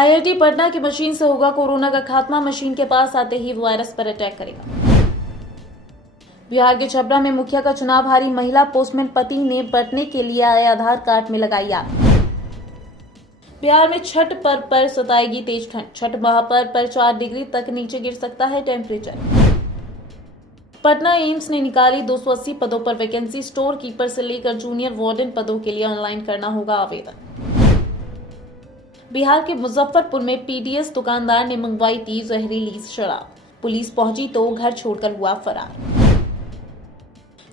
IIT Patna की machine से होगा कोरोना का खात्मा। मशीन के पास आते ही वायरस पर अटैक करेगा। बिहार के छपरा में मुखिया का चुनाव हारी महिला पोस्टमैन पति ने बंटने के लिए आए आधार कार्ड में लगाई आग। बिहार में छठ पर्व पर सताएगी तेज ठंड। छठ महापर्व पर 4 डिग्री तक नीचे गिर सकता है टेम्परेचर। पटना एम्स ने निकाली 280 पदों पर वैकेंसी। स्टोर कीपर से लेकर जूनियर वार्डन पदों के लिए ऑनलाइन करना होगा आवेदन। बिहार के मुजफ्फरपुर में पीडीएस दुकानदार ने मंगवाई थी जहरीली शराब। पुलिस पहुंची तो घर छोड़कर हुआ फरार।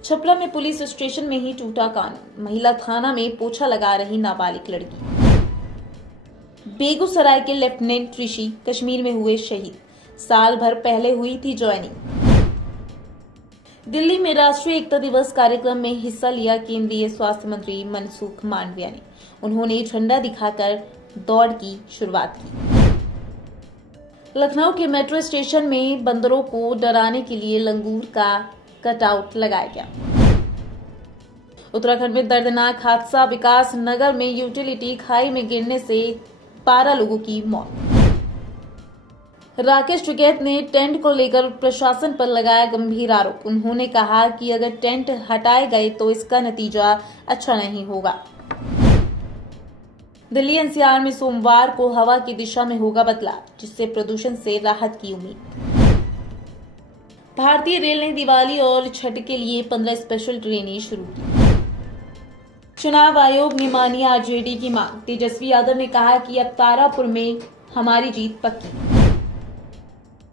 छपरा में पुलिस स्टेशन में ही टूटा कानून। महिला थाना में पोछा लगा रही नाबालिग लड़की। बेगूसराय के लेफ्टिनेंट ऋषि कश्मीर में हुए शहीद। साल भर पहले हुई थी ज्वाइनिंग। दिल्ली में राष्ट्रीय एकता दिवस कार्यक्रम में हिस्सा लिया केंद्रीय स्वास्थ्य मंत्री मनसुख मांडविया ने। उन्होंने झंडा दिखाकर दौड़ की शुरुआत की। लखनऊ के मेट्रो स्टेशन में बंदरों को डराने के लिए लंगूर का कटआउट लगाया गया। उत्तराखंड में दर्दनाक हादसा। विकास नगर में यूटिलिटी खाई में गिरने से 12 लोगों की मौत। राकेश टिकैत ने टेंट को लेकर प्रशासन पर लगाया गंभीर आरोप। उन्होंने कहा कि अगर टेंट हटाए गए तो इसका नतीजा अच्छा नहीं होगा। दिल्ली एनसीआर में सोमवार को हवा की दिशा में होगा बदलाव, जिससे प्रदूषण से राहत की उम्मीद। भारतीय रेल ने दिवाली और छठ के लिए 15 स्पेशल ट्रेनें शुरू की। चुनाव आयोग ने मानी आरजेडी की मांग। तेजस्वी यादव ने कहा कि अब तारापुर में हमारी जीत पक्की।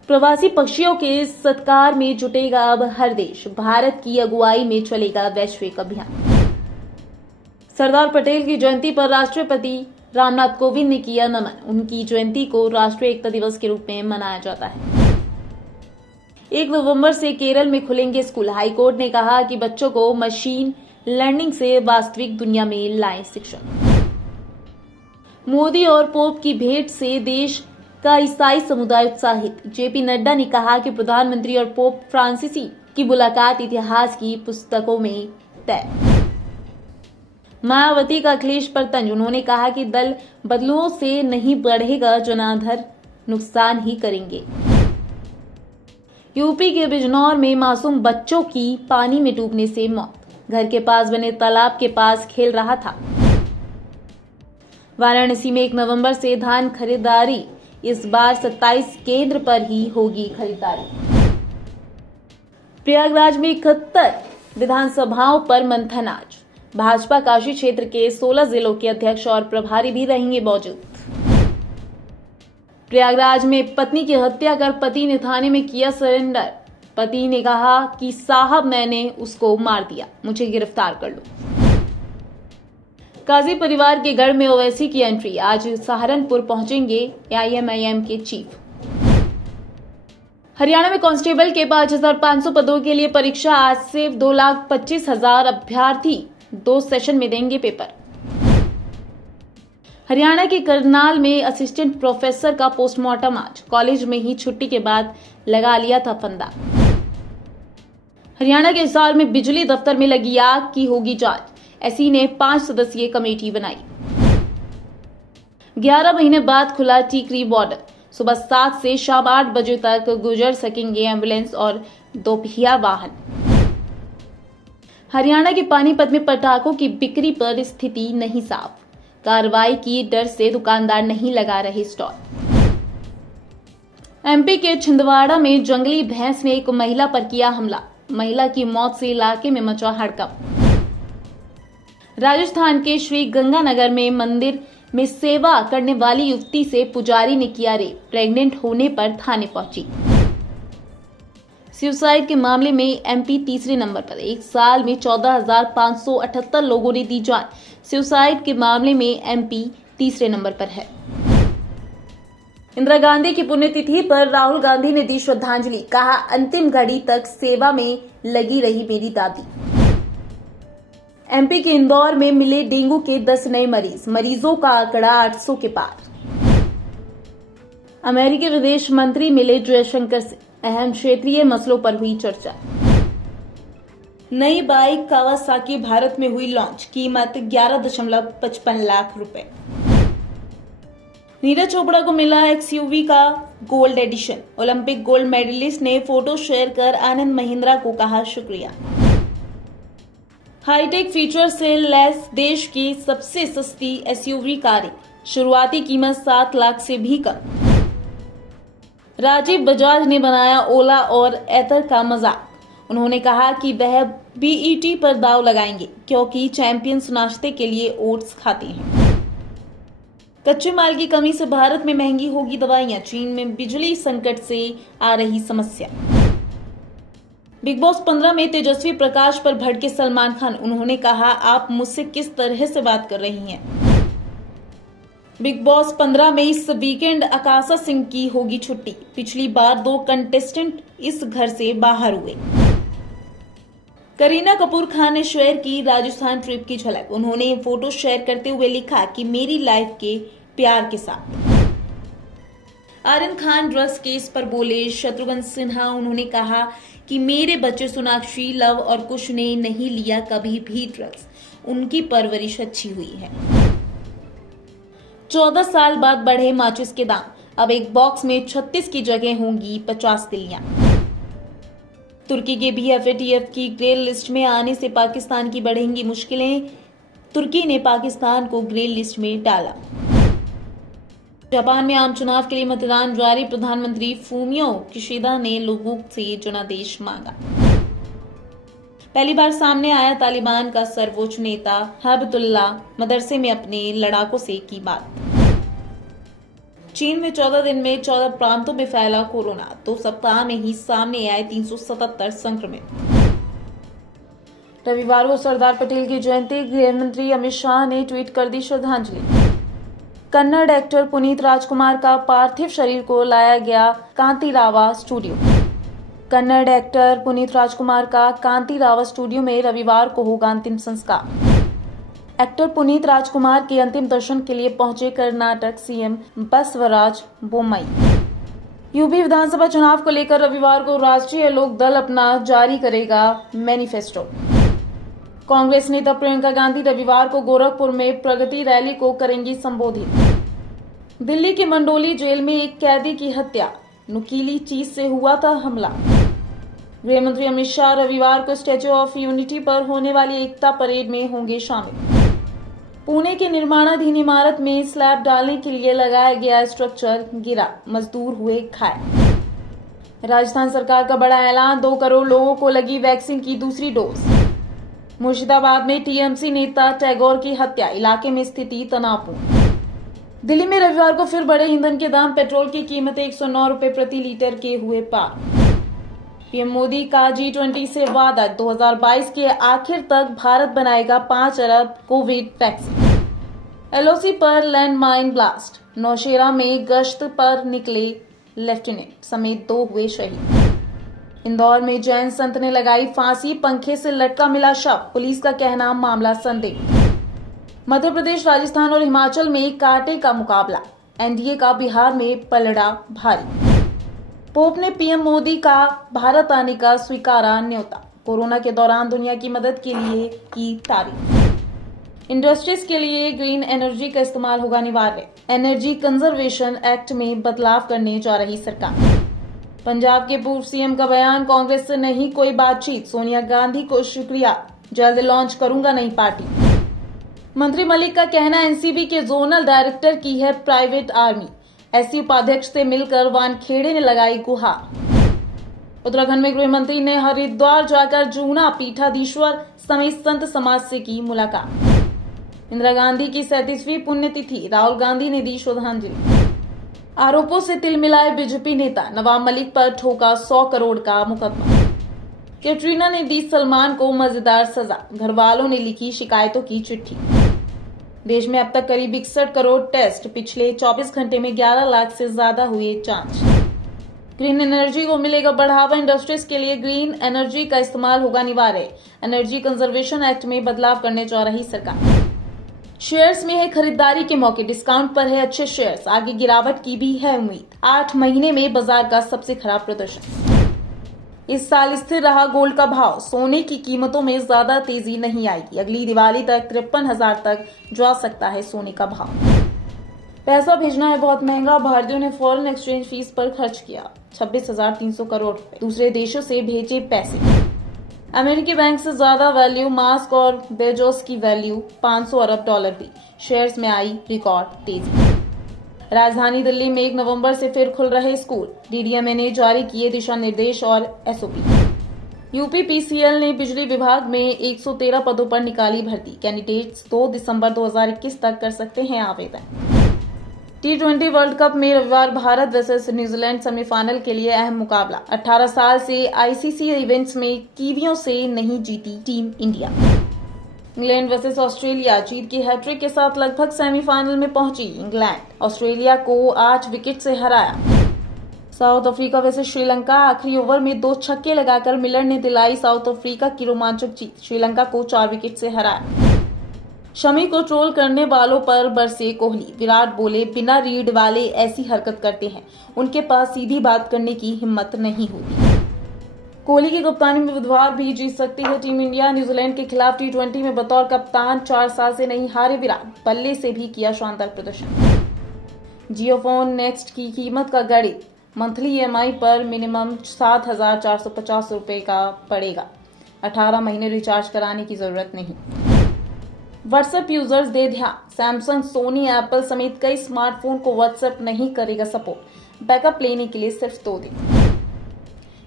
प्रवासी पक्षियों के सत्कार में जुटेगा अब हर देश। भारत की अगुवाई में चलेगा वैश्विक अभियान। सरदार पटेल की जयंती पर राष्ट्रपति रामनाथ कोविंद ने किया नमन। उनकी जयंती को राष्ट्रीय एकता दिवस के रूप में मनाया जाता है। 1 नवंबर से केरल में खुलेंगे स्कूल। हाईकोर्ट ने कहा कि बच्चों को मशीन लर्निंग से वास्तविक दुनिया में लाएं शिक्षण। मोदी और पोप की भेंट से देश का ईसाई समुदाय उत्साहित। जेपी नड्डा ने कहा कि प्रधानमंत्री और पोप फ्रांसिसी की मुलाकात इतिहास की पुस्तकों में तय। मायावती का अखिलेश पर तंज। उन्होंने कहा कि दल बदलुओं से नहीं बढ़ेगा, जनार्दन नुकसान ही करेंगे। यूपी के बिजनौर में मासूम बच्चों की पानी में डूबने से मौत। घर के पास बने तालाब के पास खेल रहा था। वाराणसी में 1 नवंबर से धान खरीदारी। इस बार 27 केंद्र पर ही होगी खरीदारी। प्रयागराज में 71 विधानसभाओं पर मंथन आज। भाजपा काशी क्षेत्र के 16 जिलों के अध्यक्ष और प्रभारी भी रहेंगे मौजूद। प्रयागराज में पत्नी की हत्या कर पति ने थाने में किया सरेंडर। पति ने कहा कि साहब मैंने उसको मार दिया, मुझे गिरफ्तार कर लो। काजी परिवार के गढ़ में ओवैसी की एंट्री। आज सहारनपुर पहुंचेंगे एआईएमआईएम के चीफ। हरियाणा में कांस्टेबल के 5,500 पदों के लिए परीक्षा। आज से 2,25,000 अभ्यर्थी 2 सेशन में देंगे पेपर। हरियाणा के करनाल में असिस्टेंट प्रोफेसर का पोस्टमार्टम आज। कॉलेज में ही छुट्टी के बाद लगा लिया था फंदा। हरियाणा के हिसार में बिजली दफ्तर में लगी आग की होगी जांच। एसई ने 5 सदस्यीय कमेटी बनाई। 11 महीने बाद खुला टीकरी बॉर्डर। सुबह 7 से शाम 8 बजे तक गुजर सकेंगे एम्बुलेंस और दोपहिया वाहन। हरियाणा के पानीपत में पटाखों की बिक्री पर स्थिति नहीं साफ। कार्रवाई की डर से दुकानदार नहीं लगा रहे स्टॉल। एमपी के छिंदवाड़ा में जंगली भैंस ने एक महिला पर किया हमला। महिला की मौत से इलाके में मचा हड़कंप। राजस्थान के श्री गंगानगर में मंदिर में सेवा करने वाली युवती से पुजारी ने किया रेप। प्रेग्नेंट होने पर थाने पहुंची। सुसाइड के मामले में एमपी तीसरे नंबर पर। 1 साल में 14,578 लोगों ने दी जान। सुसाइड के मामले में एमपी तीसरे नंबर पर है। इंदिरा गांधी की पुण्यतिथि पर राहुल गांधी ने दी श्रद्धांजलि। कहा, अंतिम घड़ी तक सेवा में लगी रही मेरी दादी। एमपी के इंदौर में मिले डेंगू के 10 नए मरीज। मरीजों का आंकड़ा 800 के पार। अमेरिकी विदेश मंत्री मिले जयशंकर से। अहम क्षेत्रीय मसलों पर हुई चर्चा। नई बाइक कावासाकी भारत में हुई लॉन्च। कीमत 11.55 लाख रुपए। नीरज चोपड़ा को मिला एक्सयूवी का gold edition. Olympic gold medalist ने फोटो शेयर कर आनंद महिंद्रा को कहा शुक्रिया। हाईटेक फीचर से लैस देश की सबसे सस्ती एसयूवी कारें, शुरुआती कीमत 7 लाख से भी कम। राजीव बजाज ने बनाया ओला और एथर का मजाक। उन्होंने कहा कि वह बीईटी पर दांव लगाएंगे क्योंकि चैंपियंस नाश्ते के लिए ओट्स खाते हैं। कच्चे माल की कमी से भारत में महंगी होगी दवाइयां, चीन में बिजली संकट से आ रही समस्या। बिग बॉस 15 में तेजस्वी प्रकाश पर भड़के सलमान खान। उन्होंने कहा, आप मुझसे किस तरह से बात कर रही हैं। बिग बॉस 15 में इस वीकेंड आकाशा सिंह की होगी छुट्टी। पिछली बार 2 कंटेस्टेंट इस घर से बाहर हुए। करीना कपूर खान ने शेयर की राजस्थान ट्रिप की झलक। उन्होंने फोटो शेयर करते हुए लिखा कि मेरी लाइफ के प्यार के साथ। आर्यन खान ड्रग्स केस पर बोले शत्रुघ्न सिन्हा। उन्होंने कहा कि मेरे बच्चे सोनाक्षी, लव और कुश ने नहीं लिया कभी भी ड्रग्स। उनकी परवरिश अच्छी हुई है। 14 साल बाद बढ़े माचिस के दाम। अब एक बॉक्स में 36 की जगह होंगी 50 तिलियां। तुर्की के भी एफएटीएफ की ग्रे लिस्ट में आने से पाकिस्तान की बढ़ेंगी मुश्किलें। तुर्की ने पाकिस्तान को ग्रे लिस्ट में डाला। जापान में आम चुनाव के लिए मतदान जारी। प्रधानमंत्री फूमियो किशिदा ने लोगों से जनादेश मांगा। पहली बार सामने आया तालिबान का सर्वोच्च नेता हबतुल्लाह। मदरसे में अपने लड़ाकों से की बात। चीन में 14 दिन में 14 प्रांतों में फैला कोरोना। 2 सप्ताह में ही सामने आए 377 संक्रमित। रविवार को सरदार पटेल की जयंती। गृह मंत्री अमित शाह ने ट्वीट कर दी श्रद्धांजलि। कन्नड़ एक्टर पुनीत राजकुमार का पार्थिव शरीर को लाया गया कांतिरावा स्टूडियो। कन्नड़ एक्टर पुनीत राजकुमार का कांतिरावा स्टूडियो में रविवार को होगा अंतिम संस्कार। एक्टर पुनीत राजकुमार के अंतिम दर्शन के लिए पहुंचे कर्नाटक सीएम बसवराज बोम्मई। यूपी विधानसभा चुनाव को लेकर रविवार को राष्ट्रीय लोक दल अपना जारी करेगा मैनिफेस्टो। कांग्रेस नेता प्रियंका गांधी रविवार को गोरखपुर में प्रगति रैली को करेंगी संबोधित। दिल्ली के मंडोली जेल में एक कैदी की हत्या। नुकीली चीज से हुआ था हमला। गृह मंत्री अमित शाह रविवार को स्टैच्यू ऑफ यूनिटी पर होने वाली एकता परेड में होंगे शामिल। पुणे के निर्माणाधीन इमारत में स्लैब डालने के लिए लगाया गया स्ट्रक्चर गिरा, मजदूर हुए घायल। राजस्थान सरकार का बड़ा ऐलान। 2 करोड़ लोगों को लगी वैक्सीन की दूसरी डोज। मुर्शिदाबाद में टीएमसी नेता टैगोर की हत्या। इलाके में स्थिति तनावपूर्ण। दिल्ली में रविवार को फिर बढ़े ईंधन के दाम। पेट्रोल की कीमतें 109 रुपए प्रति लीटर के हुए पार। पीएम मोदी का G20 से वादा। 2022 के आखिर तक भारत बनाएगा 5 अरब कोविड वैक्सीन। एलओसी पर लैंडमाइन ब्लास्ट। नौशेरा में गश्त पर निकले लेफ्टिनेंट समेत 2 हुए शहीद। इंदौर में जैन संत ने लगाई फांसी। पंखे से लटका मिला शव। पुलिस का कहना मामला संदिग्ध। मध्य प्रदेश, राजस्थान और हिमाचल में कांटे का मुकाबला। एनडीए का बिहार में पलड़ा भारी। पोप ने पीएम मोदी का भारत आने का स्वीकारा न्योता। कोरोना के दौरान दुनिया की मदद के लिए की तारीफ। इंडस्ट्रीज के लिए ग्रीन एनर्जी का इस्तेमाल होगा अनिवार्य। एनर्जी कंजर्वेशन एक्ट में बदलाव करने जा रही सरकार। पंजाब के पूर्व सीएम का बयान। कांग्रेस से नहीं कोई बातचीत। सोनिया गांधी को शुक्रिया। जल्द लॉन्च करूंगा नई पार्टी। मंत्री मलिक का कहना, एनसीबी के जोनल डायरेक्टर की है प्राइवेट आर्मी। एससी उपाध्यक्ष से मिलकर वानखेड़े ने लगाई गुहार। उत्तराखंड में गृह मंत्री ने हरिद्वार जाकर जूना पीठाधीश्वर समेत संत समाज से की मुलाकात। इंदिरा गांधी की 37वीं पुण्यतिथि। राहुल गांधी ने दी श्रद्धांजलि। आरोपों से तिल मिलाए बीजेपी नेता। नवाब मलिक पर ठोका 100 करोड़ का मुकदमा। कैटरीना ने दी सलमान को मजेदार सजा। घर वालों ने लिखी शिकायतों की चिट्ठी। देश में अब तक करीब 61 करोड़ टेस्ट। पिछले 24 घंटे में 11 लाख से ज्यादा हुए जांच। ग्रीन एनर्जी को मिलेगा बढ़ावा। इंडस्ट्रीज के लिए ग्रीन एनर्जी का इस्तेमाल होगा अनिवार्य। एनर्जी कंजर्वेशन एक्ट में बदलाव करने जा रही सरकार। शेयर्स में है खरीदारी के मौके। डिस्काउंट पर है अच्छे शेयर्स। आगे गिरावट की भी है उम्मीद। 8 महीने में बाजार का सबसे खराब प्रदर्शन। इस साल स्थिर रहा गोल्ड का भाव। सोने की कीमतों में ज्यादा तेजी नहीं आएगी। अगली दिवाली तक 53,000 तक जा सकता है सोने का भाव। पैसा भेजना है बहुत महंगा, भारतीयों ने फॉरेन एक्सचेंज फीस पर खर्च किया 26,300 करोड़ रुपए, दूसरे देशों से भेजे पैसे। अमेरिकी बैंक से ज्यादा वैल्यू मास्क और बेजोस की वैल्यू 500 अरब डॉलर हुई, शेयर्स में आई रिकॉर्ड तेजी। राजधानी दिल्ली में 1 नवंबर से फिर खुल रहे स्कूल, डीडीएमए ने जारी किए दिशा निर्देश और एसओपी। यूपीपीसीएल ने बिजली विभाग में 113 पदों पर निकाली भर्ती, कैंडिडेट्स 2 दिसंबर 2021 तक कर सकते हैं आवेदन। T20 वर्ल्ड कप में रविवार भारत वर्सेस न्यूजीलैंड सेमीफाइनल के लिए अहम मुकाबला। 18 साल से आईसीसी इवेंट्स में कीवियों से नहीं जीती team India. England versus Australia, जीत की हैट्रिक के साथ लगभग सेमीफाइनल में पहुंची इंग्लैंड, ऑस्ट्रेलिया को 8 विकेट से हराया। साउथ अफ्रीका वर्सेस श्रीलंका, आखिरी ओवर में 2 छक्के लगाकर मिलर ने दिलाई साउथ अफ्रीका की रोमांचक जीत, श्रीलंका को 4 विकेट से हराया। शमी को ट्रोल करने वालों पर बरसे कोहली, विराट बोले बिना रीढ़ वाले ऐसी हरकत करते हैं, उनके पास सीधी बात करने की हिम्मत नहीं होती। कोहली की कप्तानी में बुधवार भी जीत सकती है टीम इंडिया, न्यूजीलैंड के खिलाफ T20 में बतौर कप्तान 4 साल से नहीं हारे विराट, बल्ले से भी किया शानदार प्रदर्शन। जियोफोन नेक्स्ट की कीमत का गणित, मंथली EMI पर मिनिमम 7,450 रुपए का पड़ेगा, 18 महीने रिचार्ज कराने की जरूरत नहीं। व्हाट्सएप यूजर्स दे ध्यान, सैमसंग, सोनी, एप्पल समेत कई स्मार्टफोन को व्हाट्सएप नहीं करेगा सपोर्ट, बैकअप लेने के लिए सिर्फ 2 दिन।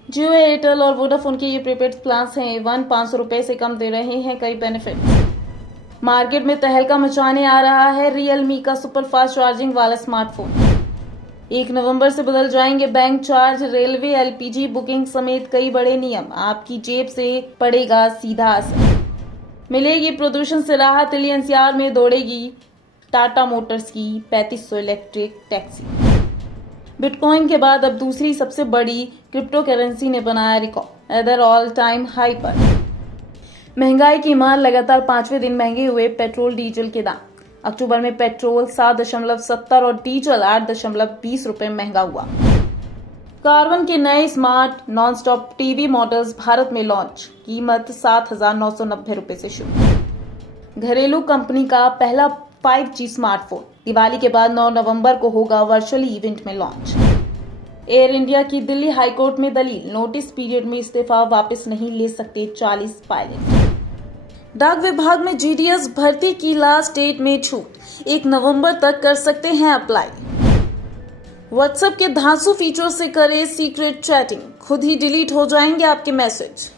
जियो, एयरटेल और वोडाफोन के ये प्रीपेड प्लान्स हैं A1, 500 रुपए से कम दे रहे हैं कई बेनिफिट। मार्केट में तहलका मचाने आ रहा है रियलमी का सुपर फास्ट चार्जिंग वाला स्मार्टफोन। 1 नवंबर से बदल जाएंगे bank charge, railway, LPG booking समेत कई बड़े नियम, आपकी जेब से पड़ेगा सीधा असर। मिलेगी प्रदूषण से राहत, दिल्ली NCR में दौड़ेगी टाटा मोटर्स की 3500 इलेक्ट्रिक टैक्सी। बिटकॉइन के बाद अब दूसरी सबसे बड़ी क्रिप्टो करेंसी ने बनाया record, other all time high पर। महंगाई की मार, लगातार 5वें दिन महंगे हुए पेट्रोल डीजल के दाम। अक्टूबर में पेट्रोल 7.70 और डीजल 8.20 रुपए महंगा हुआ। कार्बन के नए smart non stop TV models Bharat में लॉन्च, कीमत 7,990 रुपए से शुरू। घरेलू कंपनी का पहला 5G स्मार्टफोन, दिवाली के बाद 9 नवंबर को होगा वर्चुअली इवेंट में लॉन्च। एयर इंडिया की दिल्ली हाईकोर्ट में दलील, नोटिस पीरियड में इस्तीफा वापस नहीं ले सकते 40 पायलट। डाक विभाग में GDS भर्ती की लास्ट डेट में छूट, 1 नवंबर तक कर सकते हैं अप्लाई। व्हाट्सएप के धांसू फीचर से करें सीक्रेट चैटिंग, खुद ही डिलीट हो जाएंगे आपके मैसेज।